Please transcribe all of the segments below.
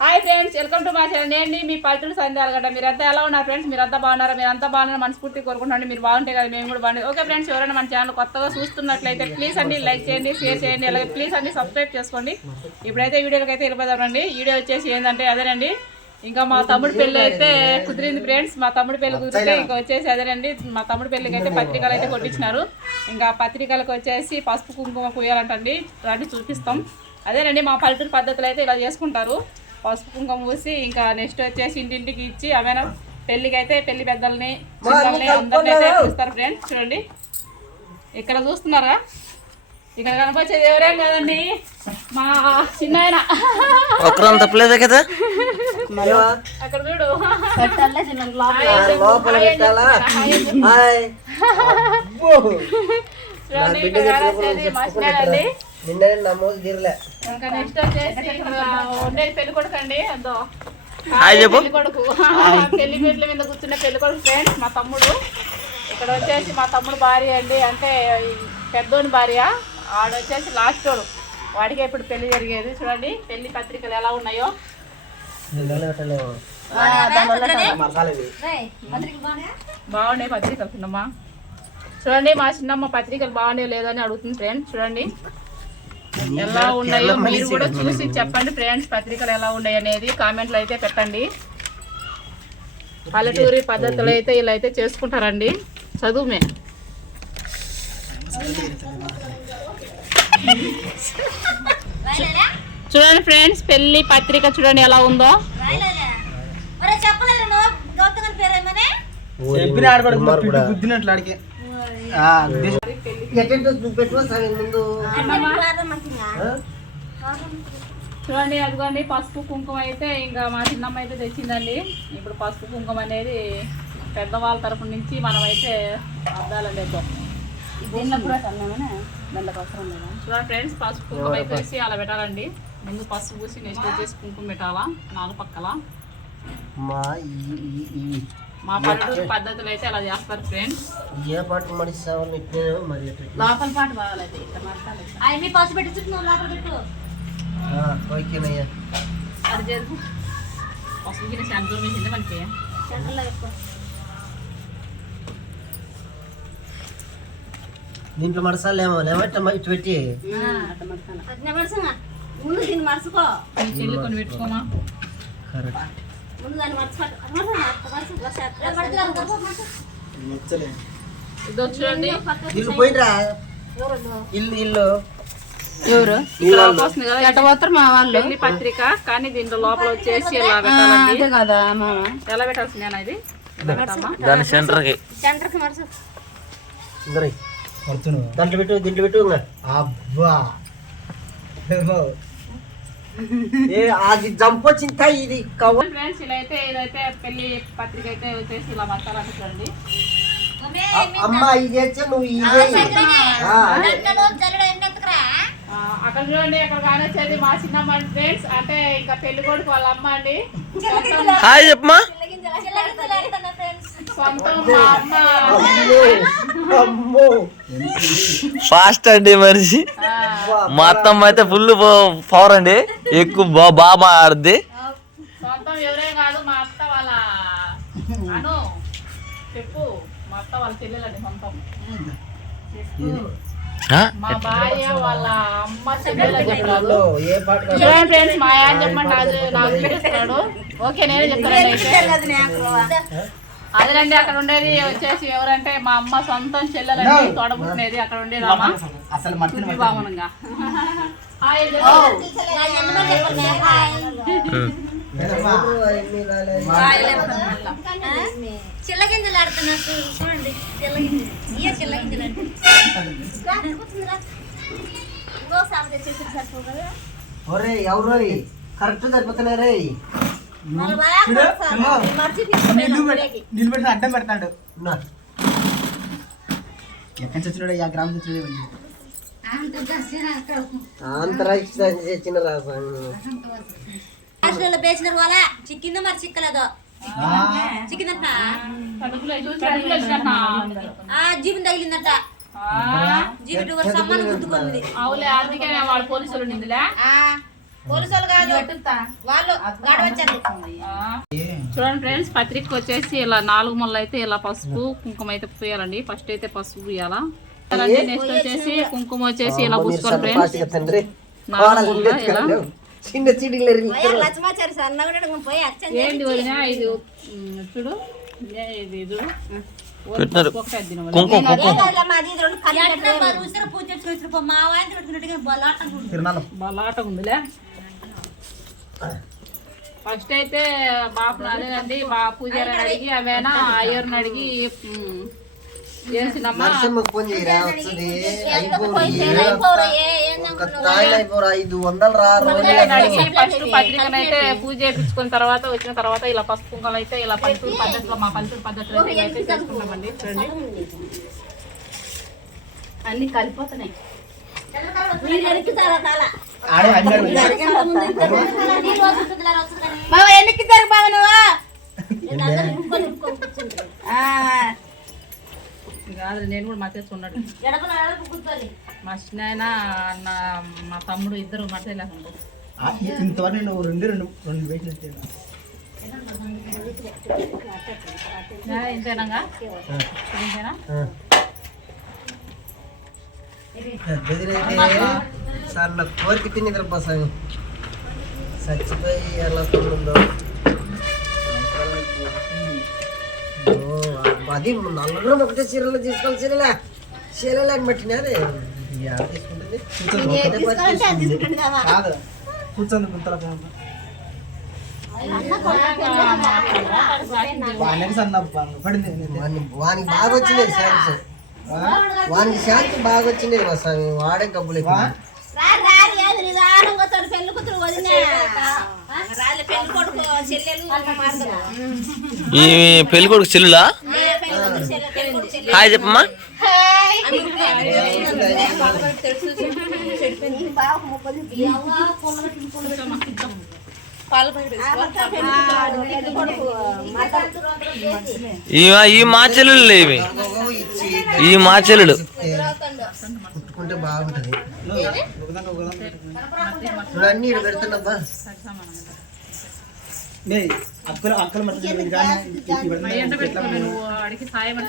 Hi friends welcome to మా channel నేను మీ పల్లెటూరు గడ్డ మీరంతా ఎలా ఉన్నారు ఫ్రెండ్స్ మీరంతా బాగున్నారా? మీరంతా బాగున్నారు మనస్ఫూర్తి కోరుకుంటున్నాండి మీరు బాగుంటే కదా మేము కూడా బాగుంది ఓకే ఫ్రెండ్స్ ఎవరైనా మన ఛానల్ కొత్తగా చూస్తున్నట్లయితే ప్లీజ్ అండి లైక్ చేయండి షేర్ చేయండి అలాగే ప్లీజ్ అండి సబ్స్క్రైబ్ చేసుకోండి. ఇప్పుడైతే వీడియోకి అయితే వెళ్ళిపోదామండి. వీడియో వచ్చేసి ఏంటంటే అదేనండి. ఇంకా మా తమ్ముడు పెళ్ళి అయితే కుదిరింది ఫ్రెండ్స్ మా తమ్ముడు పెళ్ళి కుదిరితే ఇంకా వచ్చేసి అదేనండి. మా తమ్ముడు పెళ్ళికి అయితే పత్రికలు అయితే కొట్టించినారు. ఇంకా పత్రికలకు వచ్చేసి పసుపు కుంకుమ పూయాలంటండి. రండి చూపిస్తాం. అదేనండి మా పల్లెటూరు పద్ధతులు అయితే ఇలా చేసుకుంటారు. పసుపు కుంకుమ పూసి ఇంకా నెక్స్ట్ వచ్చేసి ఇంటింటికి ఇచ్చి ఆమెను పెళ్ళికి అయితే పెళ్ళి పెద్దల్ని చిన్నల్ని అందరిని అయితే పిలుస్తారు ఫ్రెండ్స్ చూడండి. ఇక్కడ చూస్తున్నారా? ఇక్కడ కనపచ్చేది ఎవరేం కాదండి? మా చిన్నాయన. ఒక్కరం తప్పలేదే కదా? అక్కడ చూడు. చూడండి ఇక్కడ కనపచ్చేది మా అండి నిన్న నమోదు తీరలే. ఇంకా నెక్స్ట్ వచ్చేసి ఉండేది పెళ్ళి కొడుకు అండి అదో. పెళ్ళి కొడుకు. పెళ్ళి పెళ్ళి మీద కూర్చున్న పెళ్ళి కొడుకు ఫ్రెండ్స్ మా తమ్ముడు. ఇక్కడ వచ్చేసి మా తమ్ముడు భార్య అండి అంటే ఈ పెద్దోని భార్య. ఆడ వచ్చేసి లాస్ట్ వాడు. వాడికి ఇప్పుడు పెళ్ళి జరిగేది. చూడండి పెళ్ళి పత్రికలు ఎలా ఉన్నాయో. బాగున్నాయి? పత్రికలు చిన్నమ్మ. చూడండి మా చిన్నమ్మ పత్రికలు బాగున్నాయో లేదని అడుగుతుంది ఫ్రెండ్స్ చూడండి. ఎలా ఉన్నాయో మీరు కూడా చూసి చెప్పండి. ఫ్రెండ్స్ పత్రికలు ఎలా ఉన్నాయి అనేది కామెంట్లు అయితే పెట్టండి. పల్లెటూరి పద్ధతులు అయితే ఇలా అయితే చేసుకుంటారండి. చదువుమే. చూడండి ఫ్రెండ్స్ పెళ్ళి పత్రిక చూడండి ఎలా ఉందో. చెప్పిన గుద్దినట్లు ముందు. చూడండి అదిగోండి పసుపు కుంకుమ అయితే ఇంకా మా చిన్నమ్మ అయితే తెచ్చిందండి. ఇప్పుడు పసుపు కుంకుమ అనేది పెద్దవాళ్ళ తరపు నుంచి మనం అయితే అద్దాలండి చూడండి ఫ్రెండ్స్ పసుపు కుంకుమ అయితే వేసి అలా పెట్టాలండి. ముందు పసుపు పూసి నెక్స్ట్ వచ్చేసి కుంకుమ పెట్టాలా? నాలుగు పక్కల? మా పల్లెటూరు పద్ధతులు అయితే అలా చేస్తారు ఫ్రెండ్స్ ఏ పాట మడిస్తావని ఇట్లా మరి? లోపల పాటు బాగాలేదు. అవి పసుపు పెట్టి చుట్టూ నువ్వు లోపల పెట్టు. ఓకేనయ్యా. అది చేసి పసుపు గిన్నె చాలా దూరం వేసింది మనకి. దీంట్లో మడసాలేమో లేమంటే ఇటు పెట్టి. ముందు దీన్ని మడుచుకో చెల్లి కొన్ని పెట్టుకోమా? కరెక్ట్. ముందు దాన్ని మడుచు ఇది చూడండి ఇల్లు ఇల్లు. ఇల్లు ఎవరు? ఇక్కడ వస్తుంది కదా ఎట్ట పోతారు మా వాళ్ళు? పెళ్ళి పత్రిక కానీ దీంట్లో లోపల వచ్చేసి ఇలా పెట్టాలండి? కదా ఎలా పెట్టాల్సింది దాని సెంటర్కి. సెంటర్కి మడుచు ఇందరై దాంట్లో పెట్టు దీంట్లో పెట్టు. అబ్బా. అది జంప్ వచ్చింది ఇది కవ ఫ్రెండ్స్ ఇలా అయితే ఇదైతే పెళ్ళి పత్రిక అయితే వచ్చేసి ఇలా మసాలా చూడండి అమ్మ ఇది నువ్వు ఇదే అక్కడ చూడండి అక్కడ కానొచ్చేది మా చిన్నమ్మ ఫ్రెండ్స్ అంటే ఇంకా పెళ్ళి కొడుకు వాళ్ళ అమ్మ అండి. హాయ్ చెప్పమా ఫాస్ట్ అండి మనిషి ఆ, మా అత్తమ్మ అయితే ఫుల్ పవర్ అండి. ఎక్కువ బా బాగా ఆడుద్ది చెప్పాడు ఓకే నేనే అదేనండి అక్కడ ఉండేది వచ్చేసి ఎవరంటే మా అమ్మ సొంతం చెల్లెలండి తోడబుట్టినది అక్కడ ఉండేది అమ్మ అసలు హాయ్ ఎవరు. చిల్లగింజలు ఆడుతున్నా చూడండి. చిల్లగింజలు కరెక్ట్ మన పెట్టిన అడ్డం పెడతాడు. ఎక్కడి నుంచి వచ్చినాడు ఆ గ్రామం రాసాను వాళ్ళ. చిక్కిందో మరి చిక్కలేదో? చిక్కిందంట. జీబు తగిలిందట. ఆ, జీబు సమ్మానం గుర్తుకుంది. అవులే అందుకే వాడు పోలీసులు నిందిలే కాదు. వాళ్ళు. చూడండి ఫ్రెండ్స్ పత్రిక వచ్చేసి ఇలా నాలుగు ముళ్ళు అయితే ఇలా పసుపు కుంకుమ అయితే పూయాలండి. ఫస్ట్ అయితే పసుపు పూయాలా? నెక్స్ట్ వచ్చేసి కుంకుమ వచ్చేసి ఇలా పూసుకోవాలి ఫ్రెండ్స్. ఇలా చిన్న ఏంటి వదిన ఇది చూడు. ఇదే చూడు. పెట్టినారు. కుంకుమ కుంకుమ. రెండు ఫస్ట్ అయితే బాపు అదేనండి బా పూజారిని అడిగి ఆమెనా అయ్యర్ని అడిగి ఉమ్, చేసినమ్మా నరసింహకు ఫోన్ చేయరా? వస్తుంది. అయిపోరు ఏ ఏం ఒక తాయిలు అయిపోరా? ఐదు వందలు రా రోజు పూజారిని అడిగి ఫస్ట్ పత్రికను అయితే పూజ చేయించుకున్న తర్వాత వచ్చిన తర్వాత ఇలా పసుపు కుంకాలు అయితే ఇలా పల్లెటూరు పద్ధతిలో మా పల్లెటూరు పద్ధతిలో అయితే చేసుకుంటామండి. చూడండి అన్ని కలిపోతున్నాయి. బావ ఎన్నికి జరుగు బావ నువ్వు? కాదు నేను కూడా కూర్చోని మా చిన్న నా మా తమ్ముడు ఇద్దరు మధ్య లేకుండా ఇంతవరకు నేను రెండు రెండు రెండు ఎత్తాను. ఇంతేనాగా? ఇంతేనా? సార్ నా కోరిక తిని నిద్రపోసాను చచ్చిపోయి ఎలా తమ్ముందో ఓ, అది నలుగురు ఒకటే చీరలు తీసుకోవాలి చీరలే. చీరలే అని కూర్చొని గుంతల వానికి బాగా వచ్చినాయి శాంక్స్ వానికి శాంతి బాగా వచ్చినాయి మా స్వామి వాడే మారుతారు ఈ పెళ్ళి కొడుకు చెల్లులా హాయ్ చెప్పమ్మా ఈ మా చెల్లెలు ఇవి ఈ మా చెల్లెలు కుట్టుకుంటే బాగుంటది. పెడుతున్నబ్బా అక్కలు అక్కలు అడిగి సాయం మా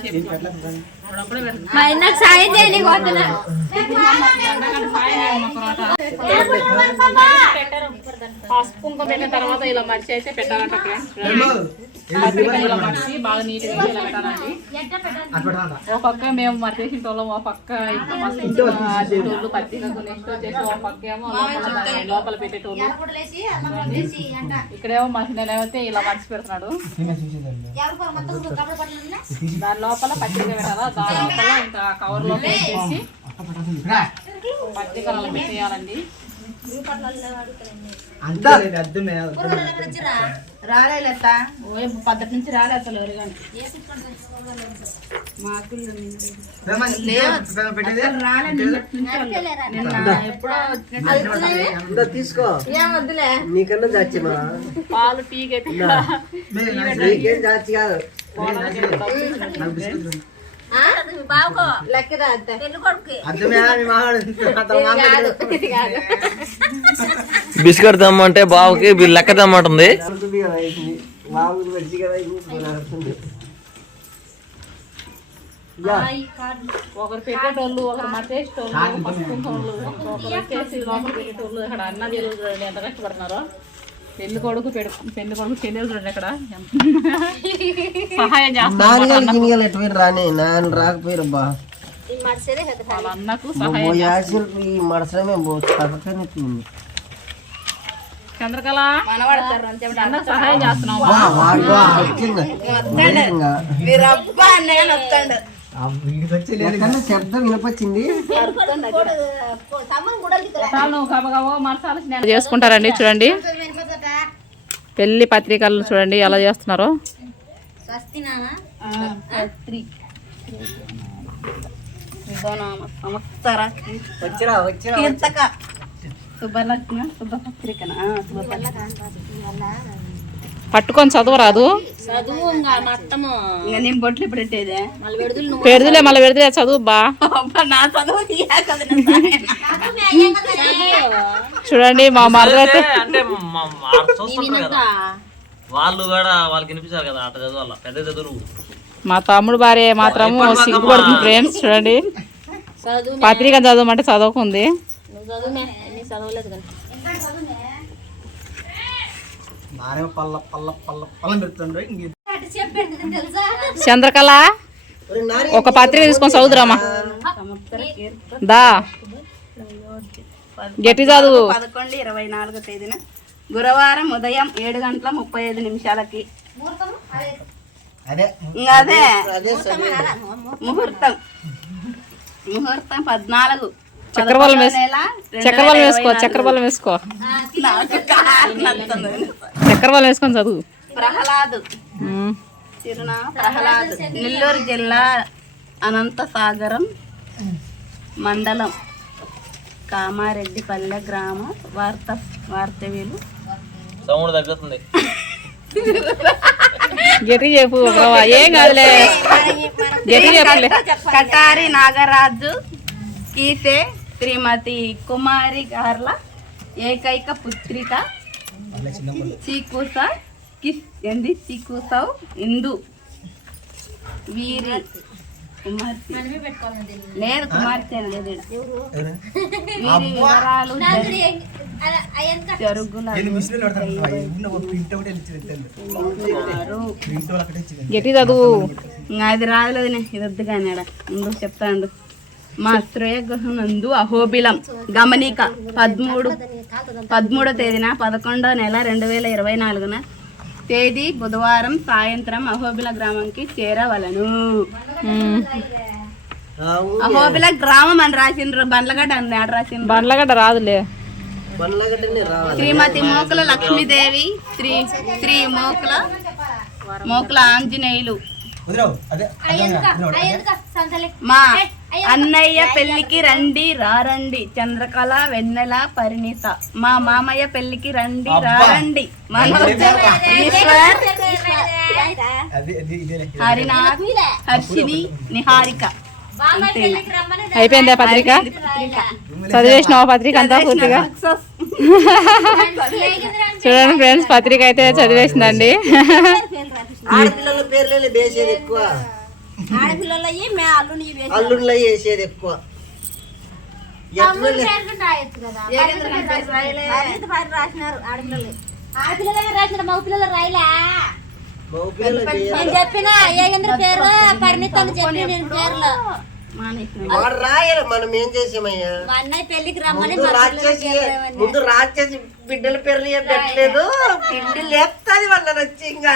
పసుపు కుంకుమ పెట్టిన తర్వాత ఇలా మడిచి అయితే పెట్టాలంట ఇలా మడిచి బాగా నీట్గా ఇలా పెట్టాలండి ఒక పక్క మేము మర్చేసిన వాళ్ళం ఒక పక్క మా నెక్స్ట్ వచ్చేసి ఒక పక్క ఏమో లోపల పెట్టేటోళ్ళు. ఇక్కడేమో మా చిన్న అయితే ఇలా మడిచి పెడుతున్నాడు. దాని లోపల పత్రిక పెట్టాలా? దాని లోపల ఇంకా కవర్లో పెట్టేసి పత్రిక అలా పెట్టేయాలండి. పద్ధతి నుంచి రాలే అసలు ఎవరు తీసుకో. నీకన్నా దాచిమా పాలు టీకి నీకేం దాచి కాదు. బిస్కెట్ తెమ్మంటే బావకి వీళ్ళు లెక్క తెమ్మంటుంది. ఒకరు పెట్టేటోళ్ళు ఒకరు మట్టేసేటోళ్ళు పసుపు కుంకుమలు ఒకరు వచ్చేసి లోపల పెట్టేటోళ్ళు ఇక్కడ అన్న ఎంత కష్టపడుతున్నారో. పెళ్ళి కొడుకు పెడు పెళ్ళి కొడుకు చెల్లెలు చూడండి అక్కడ. సహాయం ఎటువైనా రాని నాన్న అన్నకు. సహాయం యాసిల్ ఈ మడసమే పక్కనే తింది చంద్రకళ అన్న సహాయం చేస్తున్నాం శబ్దం వినపచ్చింది. చేసుకుంటారండి చూడండి. పెళ్ళి పత్రికలు చూడండి ఎలా చేస్తున్నారో. శుభలగ్న శుభపత్రికన పట్టుకొని చదవరాదు చదువు మళ్ళీ పెడుదులే మళ్ళీ పెడితే చదువు బా. అబ్బా, నా చదువు తీయా కదా నేను చూడండి మా మరద అయితే అంటే మా- మా చూస్తుంటారు కదా. వాళ్ళు కూడా వాళ్ళకి వినిపించారు కదా అట్ట చదవాల పెద్ద చదువు మా తమ్ముడు భార్య మాత్రము సిగ్గుపడుతుంది ఫ్రెండ్స్ చూడండి. చదువు పత్రిక చదవమంటే చదవకుంది. నువ్వు పల్ల పల్ల పల్ల పల్లం చంద్రకళ ఒక పత్రిక తీసుకొని చదువురామా దా. గట్టి చదువు. పదకొండు ఇరవై నాలుగో తేదీన గురువారం ఉదయం ఏడు గంటల ముప్పై ఐదు నిమిషాలకి. అదే. ముహూర్తం. ముహూర్తం పద్నాలుగు. వేల వేసుకో. చక్రబలం వేసుకో. నాకు కాలు నడుస్తుంది. చక్రబలం వేసుకొని చదువు. ప్రహ్లాదు. ప్రహ్లాద్. నెల్లూరు జిల్లా అనంతసాగరం మండలం కామారెడ్డిపల్లె గ్రామ. వార్త వార్తవీలు. సౌండ్ తగ్గుతుంది. గట్టి చెప్పు. ఏం కాదులే. గట్టి చెప్పులే కటారి నాగరాజు కీసే శ్రీమతి కుమారి గార్ల ఏకైక పుత్రిక. చీకూస కిస్ ఏంది? చీకూసవ్ ఇందు. వీరి లేదు కుమార్తె వివరాలు గట్టి చదువు ఇంకా అది రాలేదు ఇది వద్దు కానీ ముందు చెప్తాండు. మా శ్రేయగృహం నందు అహోబిలం. గమనిక పదమూడు పదమూడో తేదీన పదకొండో నెల రెండు వేల ఇరవై నాలుగున తేదీ బుధవారం సాయంత్రం అహోబిల గ్రామంకి చేరవలను. అహోబిల గ్రామం అని రాసిండ్రు. బండ్లగడ్డ అని ఆడ రాసిండ్రు? బండ్లగడ్డ రాదులే. శ్రీమతి మోకుల లక్ష్మీదేవి శ్రీ శ్రీ మోకుల మోకుల ఆంజనేయులు. అదే అదే అదే. మా అన్నయ్య పెళ్ళికి రండి రారండి. చంద్రకళ వెన్నెల పరిణిత. మా మామయ్య పెళ్ళికి రండి రారండి. హరినాథ్ హర్షిని నిహారిక. అయిపోయిందా పత్రిక? చదివేసినావా పత్రిక. అంతా పూర్తిగా. చూడండి ఫ్రెండ్స్ పత్రిక అయితే చదివేసిందండి. ఆడపిల్లల పేర్లే వేసేది ఎక్కువ. ఆడపిల్లలు అయ్యి మే అల్లుని ఎక్కువ ఎట్లలే పరిణితి పారి రాసినారు ఆడపిల్లలు. ఆడపిల్లలే రాసిన మగ పిల్లలు రాయలే. మగ పిల్లల పేరు నేను చెప్పిన ఏగేంద్ర పేరు పరిణితి అని చెప్పి నేను పేర్లు. మానేసిన. వాడు రాయాలి మనం ఏం చేసామయ్యా? మా అన్నయ్య పెళ్ళికి రమ్మని ముందు మా రాక్షసి వెళ్ళమని. ముందు రాక్షసి బిడ్డల పేర్లు ఏం పెట్టలేదు? పిండి లేపుతుంది వాళ్ళని వచ్చి ఇంకా.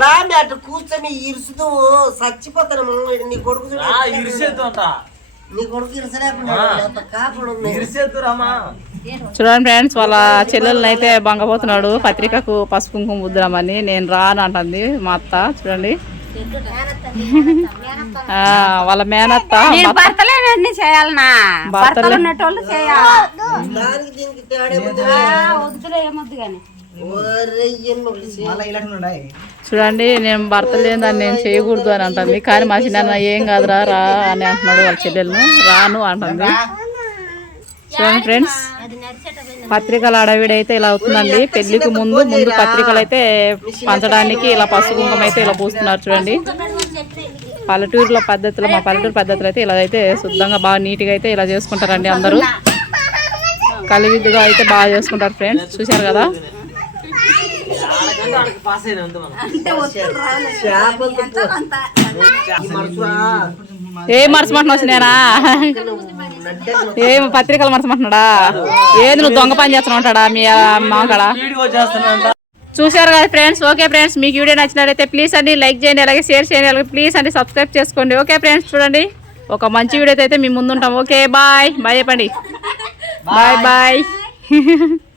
రామి అటు కూర్చొని ఇరుసుతూ చచ్చిపోతాను నీ కొడుకు నీ కొడుకు ఇరసలేకుండా కాపుడు చూడండి ఫ్రెండ్స్ వాళ్ళ చెల్లెల్ని అయితే బంగపోతున్నాడు పత్రికకు పసుపు కుంకుమ బుద్ధిరామని నేను రాను అంటుంది మా అత్త చూడండి. వాళ్ళ మేనత్త. నేను భర్తలేనన్ని చేయాలనా? భర్తలే- ఉన్నటోళ్ళు చేయాలి. చూడండి నేను భర్త లేని దాన్ని నేను చేయకూడదు అని అంటుంది. కానీ మా చిన్న ఏం కాదురా రా అని అంటున్నాడు వాళ్ళ చెల్లెలను. రాను అంటుంది. చూడండి ఫ్రెండ్స్. పత్రికల అడవిడి అయితే ఇలా అవుతుందండి. పెళ్ళికి ముందు ముందు పత్రికలు అయితే పంచడానికి ఇలా పసుపు కుంకుమ అయితే ఇలా పూస్తున్నారు చూడండి. పల్లెటూరులో పద్ధతిలో మా పల్లెటూరు పద్ధతులు అయితే ఇలా అయితే శుద్ధంగా బాగా నీట్గా అయితే ఇలా చేసుకుంటారండి అందరూ. కలివిద్దుగా అయితే బాగా చేసుకుంటారు ఫ్రెండ్స్. చూశారు కదా? ఏ మరచమంటున్నావు నేనా ఏం పత్రికలు మనసమంటున్నాడా ఏది నువ్వు దొంగ పని చేస్తున్నావు ఉంటాడా మీ మాకాడ వీడికి చూశారు కదా ఫ్రెండ్స్? ఓకే ఫ్రెండ్స్ మీకు వీడియో నచ్చినట్లయితే ప్లీజ్ అండి లైక్ చేయండి అలాగే షేర్ చేయండి అలాగే ప్లీజ్ అండి సబ్స్క్రైబ్ చేసుకోండి. ఓకే ఫ్రెండ్స్ చూడండి. ఒక మంచి వీడియో అయితే మేము ముందుంటాం. ఓకే బాయ్ బాయ్ చెప్పండి. Bye bye